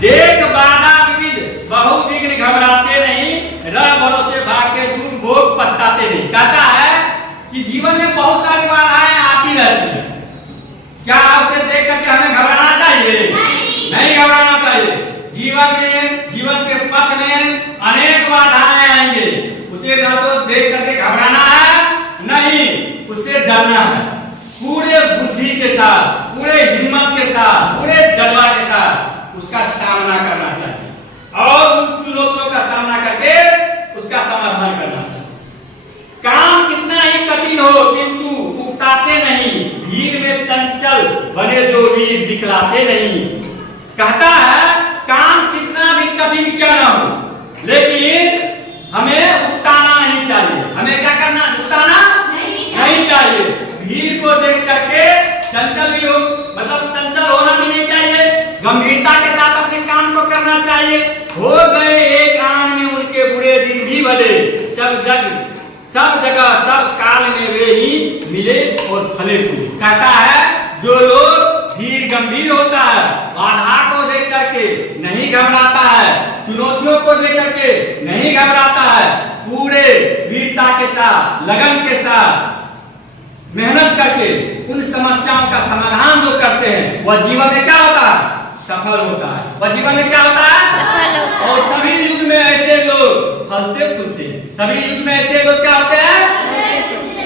देख बाधा विविध बहु विघ्न घबराते नहीं, रह भरोसे भाग्य दुख भोग पछताते नहीं। कहता है कि जीवन में बहुत सारी बाधाएं आती रहती है, क्या उसे देख करके हमें घबराना चाहिए? नहीं घबराना चाहिए। जीवन के पथ में अनेक बाधाएं आएंगे, उसे ना तो देख करके घबराना है, नहीं उससे डरना है। पूरे बुद्धि के साथ, पूरे हिम्मत के साथ, पूरे जज्बा के साथ उसका सामना करना चाहिए और उन चुनौतियों का सामना करके उसका समाधान करना चाहिए। काम कितना ही कठिन हो किंतु उकताते नहीं, भीड़ में चंचल बने जो वीर दिखलाते नहीं। कहता है काम कितना भी कठिन क्यों ना हो, लेकिन हमें उकताना नहीं चाहिए। हमें क्या करना? उकताना नहीं चाहिए। भीड़ को देख करके चंचल भी हो, मतलब चंचल होना भी नहीं चाहिए, गंभीरता के साथ अपने काम को करना चाहिए। हो गए एक आन में उनके बुरे दिन भी भले, सब जगह सब काल में वे ही मिले और फले फूले। कहता है जो लोग धीर गंभीर होता है, बाधा को देख करके नहीं घबराता है, चुनौतियों को देख करके नहीं घबराता है, पूरे वीरता के साथ, लगन के साथ मेहनत करके उन समस्याओं का समाधान जो करते हैं, वह जीवन में क्या होता है? सफल होता है। वह जीवन में क्या होता है? सफल होता है। और सभी युग में ऐसे लोग फलते फूलते हैं। सभी युग में ऐसे लोग क्या होते हैं?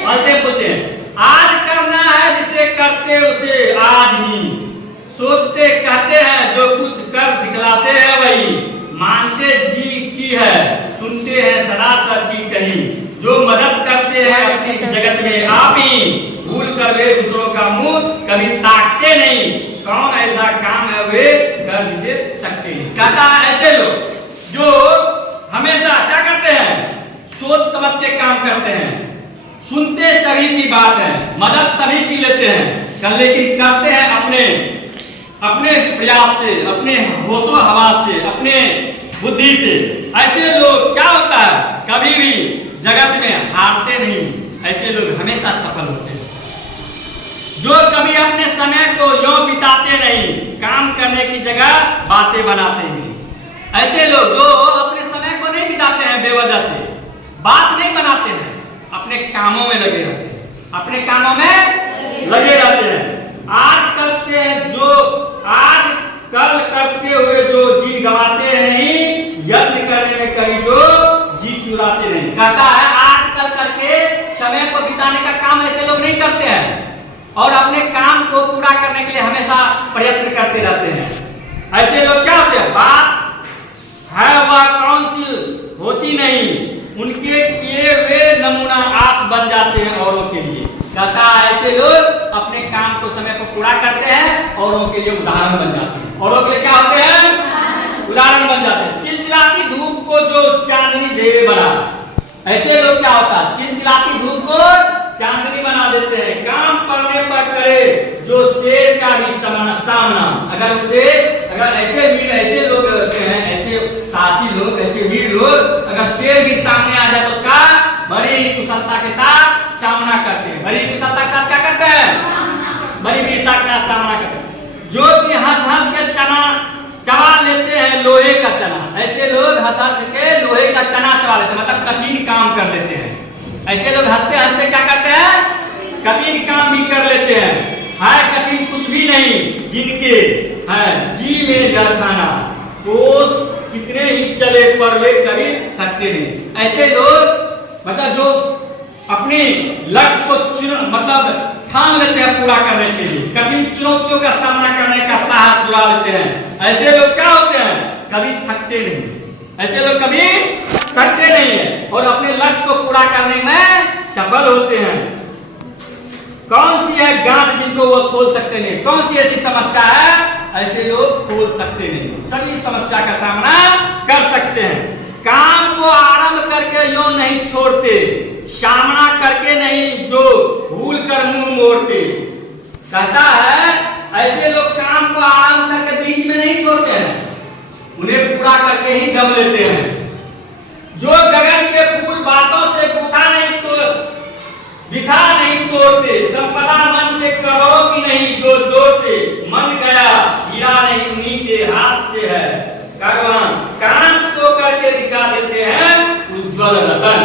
फलते फूलते हैं। आज करना है जिसे करते उसे आज ही, सोचते कहते हैं जो कुछ कर दिखलाते हैं वही, मानते जी की है सुनते हैं सरासर की कही, जो मदद करते हैं अपनी इस जगत में आप ही, भूल कर वे दूसरों का मुंह कभी ताकते नहीं, कौन ऐसा काम है वे कर जिसे सकते हैं। कहता है ऐसे लोग जो हमेशा क्या करते हैं? सोच समझ के काम करते हैं, सुनते सभी की बात है, मदद सभी की लेते हैं, लेकिन करते हैं अपने प्रयास से, अपने होशो हवास से, अपने बुद्धि से। ऐसे लोग क्या होता है? कभी भी जगत में हारते नहीं, ऐसे लोग हमेशा सफल होते हैं। जो कभी अपने समय को यूं बिताते नहीं, काम करने की जगह बातें बनाते हैं। ऐसे लोग जो अपने समय को नहीं बिताते हैं बेवजह से, बात नहीं बनाते हैं, अपने कामों में लगे रहते हैं, अपने कामों में लगे रहते हैं। आज कल करते हुए जो दिन गंवाते हैं नहीं, यत्न करने में कभी जो जी चुराते नहीं। कहता है आज कल करके समय को बिताने का काम ऐसे लोग नहीं करते हैं और अपने काम को पूरा करने के लिए हमेशा प्रयत्न करते रहते हैं। ऐसे लोग क्या होते हैं? बात है वह कौन सी होती नहीं, उनके किए वे नमूना आप बन जाते हैं औरों के लिए। कहता है ऐसे लोग अपने काम को समय पर पूरा करते हैं, औरों के लिए उदाहरण बन जाते हैं। औरों के लिए क्या होते हैं? उदाहरण बन जाते हैं। चिलचिलाती धूप को जो चांदनी देवे बना, ऐसे लोग क्या होता है? चिलचिलाती धूप को चांदनी बना देते हैं। काम पड़ने पर करे जो शेर का भी सामना, अगर ऐसे लोग हैं, ऐसे साहसी लोग, ऐसे वीर लोग, अगर शेर भी सामने आ जाए तो उसका बड़ी कुशलता के साथ सामना करते हैं। बड़ी कुशलता के साथ क्या करते हैं? बड़ी वीरता के साथ सामना करते हैं। जो कि हंस के चना चबा लेते हैं लोहे का चना, ऐसे लोग हंस के लोहे का चना चबा लेते हैं, मतलब कठिन काम कर लेते हैं। ऐसे लोग हंसते हंसते क्या करते हैं? कठिन काम भी कर लेते हैं। है कठिन कुछ भी नहीं जिनके है जी में जल खाना, कोस कितने ही चले पर वे कभी थकते नहीं। ऐसे लोग मतलब जो अपने लक्ष्य को ठान लेते हैं पूरा करने के लिए, कठिन चुनौतियों का सामना करने का साहस जुड़ा लेते हैं। ऐसे लोग क्या होते हैं? कभी थकते नहीं। ऐसे लोग कभी थकते नहीं है और अपने लक्ष्य को पूरा करने में सफल होते हैं। कौन सी है गांठ जिनको वो खोल सकते नहीं? कौन सी ऐसी समस्या है? ऐसे लोग खोल सकते नहीं, सभी समस्या का सामना कर सकते हैं। काम को आरंभ करके यूं नहीं छोड़ते, सामना करके नहीं जो भूल कर मुंह मोड़ते। कहता है ऐसे लोग काम को आरंभ करके बीच में नहीं छोड़ते हैं, उन्हें पूरा करके ही दम लेते हैं। जो गगन के फूल बातों से गुथा नहीं तो बिखा नहीं तोड़ते, संपदा मन से करो कि नहीं जो जोड़ते, मन गया हीरा नहीं उन्हीं के हाथ से है। भगवान कांच को करके दिखा देते हैं उज्जवल रतन।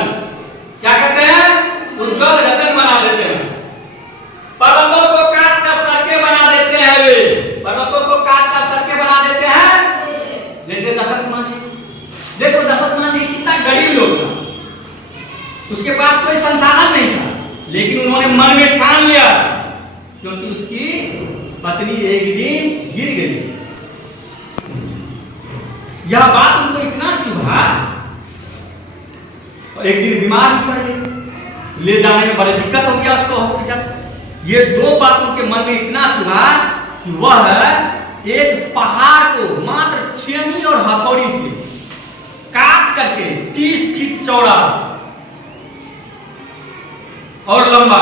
क्या कहते हैं? उज्जवल रतन बना देते हैं। पर्वतों को काट कर सड़कें बना देते हैं वे। पर्वतों को काट कर सड़कें बना देते हैं। जैसे दशरथ मांझी, देखो दशरथ मांझी कितना गरीब लोग था, उसके पास कोई संसाधन नहीं था, लेकिन उन्होंने मन में ठान लिया, क्योंकि उसकी पत्नी एक दिन गिर गई। यह बात उनको इतना चुभा, एक दिन बीमार भी पड़ गई, ले जाने में बड़ी दिक्कत हो गया उसको हॉस्पिटल। ये दो बात उनके मन में इतना चुभा कि वह एक पहाड़ को मात्र छेनी और हथौड़ी से काट करके 30 फीट चौड़ा और लंबा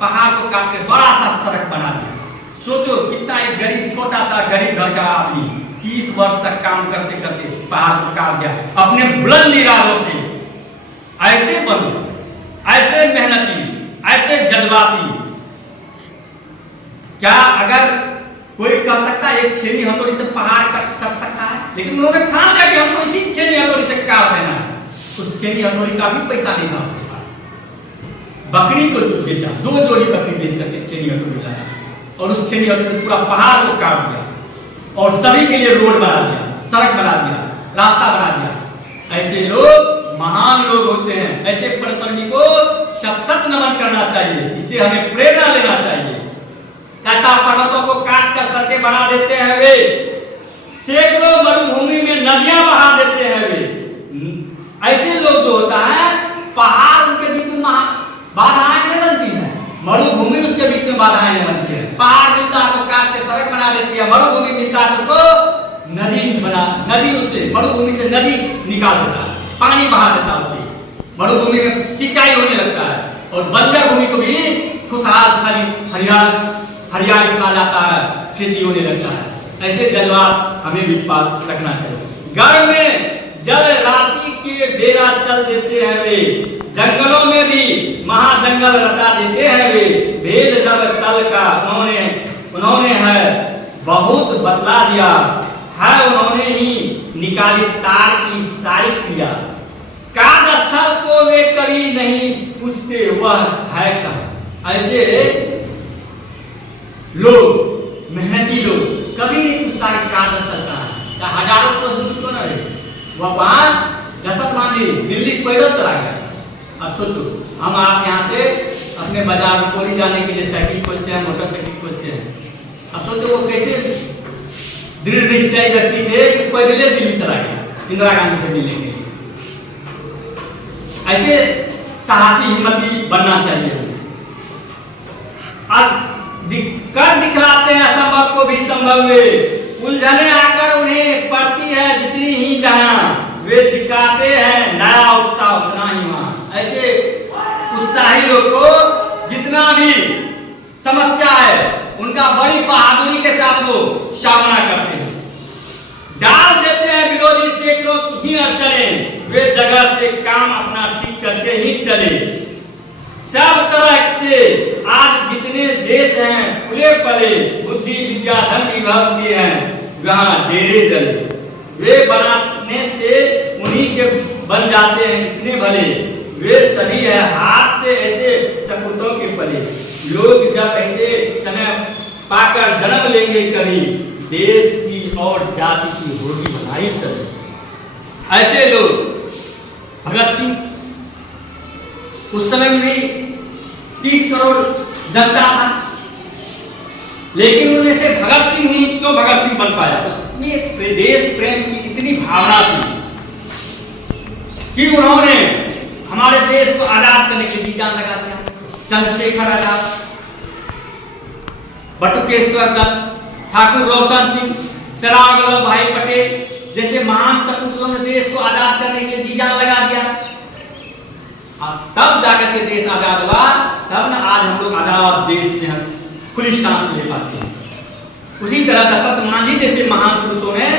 पहाड़ को काट के बड़ा सा सड़क बना दिया। सोचो कितना एक गरीब, छोटा सा गरीब घर का आदमी 30 वर्ष तक काम करते करते पहाड़ को काट दिया अपने बुलंद इरादों से। ऐसे बंदे, ऐसे मेहनती, ऐसे जज्बाती, क्या अगर कोई कह सकता है एक छेनी हथौड़ी से पहाड़ कट सकता है? लेकिन उन्होंने ठान लिया कि हमको इसी छेनी हथौड़ी से काट देना है। उस छेनी हथौड़ी का भी पैसा नहीं था उसके पास। बकरी को बेचा, 2 जोड़ी बकरी बेच करके छेनी हथौड़ी लाया और उस छेनी हथौड़ी से पूरा पहाड़ को काट दिया और सभी के लिए रोड बना दिया, सड़क बना दिया, रास्ता बना दिया। ऐसे लोग महान लोग होते हैं। ऐसे परिश्रमी को शत नमन करना चाहिए, इससे हमें प्रेरणा लेना चाहिए। कहता पर्वतों को काट कर सड़कें बना देते हैं वे, सैकड़ों मरुभूमि में नदियां बहा देते हैं वे। ऐसे लोग जो होता है, पहाड़ उनके बीच में बाधाएं नहीं बनती है, मरुभूमि उसके बीच में बाधाएं नहीं बनती है। पहाड़ मिलता है तो काट के सड़क बना देती है, मरुभूमि मिलता है तो नदी उससे मरुभूमि से नदी निकाल देता है, पानी बहा देता है, मरुभूमि में सिंचाई होने लगता है और बंजर भूमि को भी खुशहाल खाली हरियाली खा जाता है, खेती होने लगता है। ऐसे जज्बात हमें भी रखना चाहिए। घर में जल राशि के बेरा चल देते हैं वे, जंगलों में भी महाजंगल रचा देते हैं वे। भेद जब तल का उन्होंने है बहुत बदला दिया है, उन्होंने ही निकाली तार की सारी क्रिया। कार्य स्थल को वे कभी नहीं पूछते वह है कहाँ। ऐसे लोग, मेहनती लोग कभी नहीं पूछता कि कार्य स्थल कहाँ है, क्या हजारों को दूर क्यों न रहे। वह वहां दशरथ मांझी दिल्ली पैदल चला गया। अब सोचो, हम आप यहाँ से अपने बाजार में कोरी जाने के लिए साइकिल खोजते हैं, मोटरसाइकिल खोजते हैं। अब सोचो वो कैसे दृढ़ निश्चय व्यक्ति थे कि पैदल दिल्ली चला गया इंदिरा गांधी से मिलने के लिए। ऐसे साहसी हिम्मती बनना चाहिए। आज कर दिखलाते हैं असंभव को भी संभव वे, उलझने आकर उन्हें पड़ती है जितनी ही जहां, वे दिखाते हैं नया उत्साह उतना ही वहां। ऐसे उत्साही लोग को जितना भी समस्या है उनका बड़ी बहादुरी के साथ वो सामना करते हैं, डाल देते हैं विरोधी सैकड़ों ही अड़चनें, वे जगह से काम अपना ठीक करके ही चले। सब तरह से आज जितने देश हैं खुले पले, बुद्धि विद्या धन विभव के हैं वहां डेरे डले, वे बनाने से उन्हीं के बन जाते हैं इतने भले, वे सभी है हाथ से ऐसे सपूतों के पले। लोग जब ऐसे समय पाकर जन्म लेंगे कभी, देश की और जाति की होगी बनाई चले। ऐसे लोग भगत सिंह, उस समय में भी 30 करोड़ जनता था, लेकिन उनमें से भगत सिंह ही क्यों भगत सिंह बन पाया? उसमें देश प्रेम की इतनी भावना थी कि उन्होंने हमारे देश को आजाद करने के लिए जी जान लगा दिया। चंद्रशेखर आजाद, बटुकेश्वर दत्त, ठाकुर रोशन सिंह, सरदार वल्लभ भाई पटेल जैसे महान सपूतों ने देश को आजाद करने के लिए जी जान लगा दिया। तब जाकर के देश आजाद हुआ, तब ना आज हम लोग आजाद देश में हम खुली सांस ले पाते हैं। उसी तरह दशरथ मांझी जैसे महान पुरुषों ने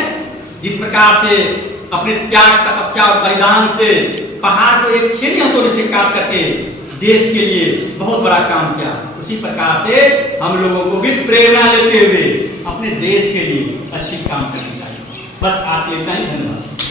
जिस प्रकार से अपने त्याग, तपस्या और बलिदान से पहाड़ को एक छेनी हथौड़ी से काट करके देश के लिए बहुत बड़ा काम किया, उसी प्रकार से हम लोगों को भी प्रेरणा लेते हुए अपने देश के लिए अच्छी काम करनी चाहिए। बस आपके इतना ही, धन्यवाद।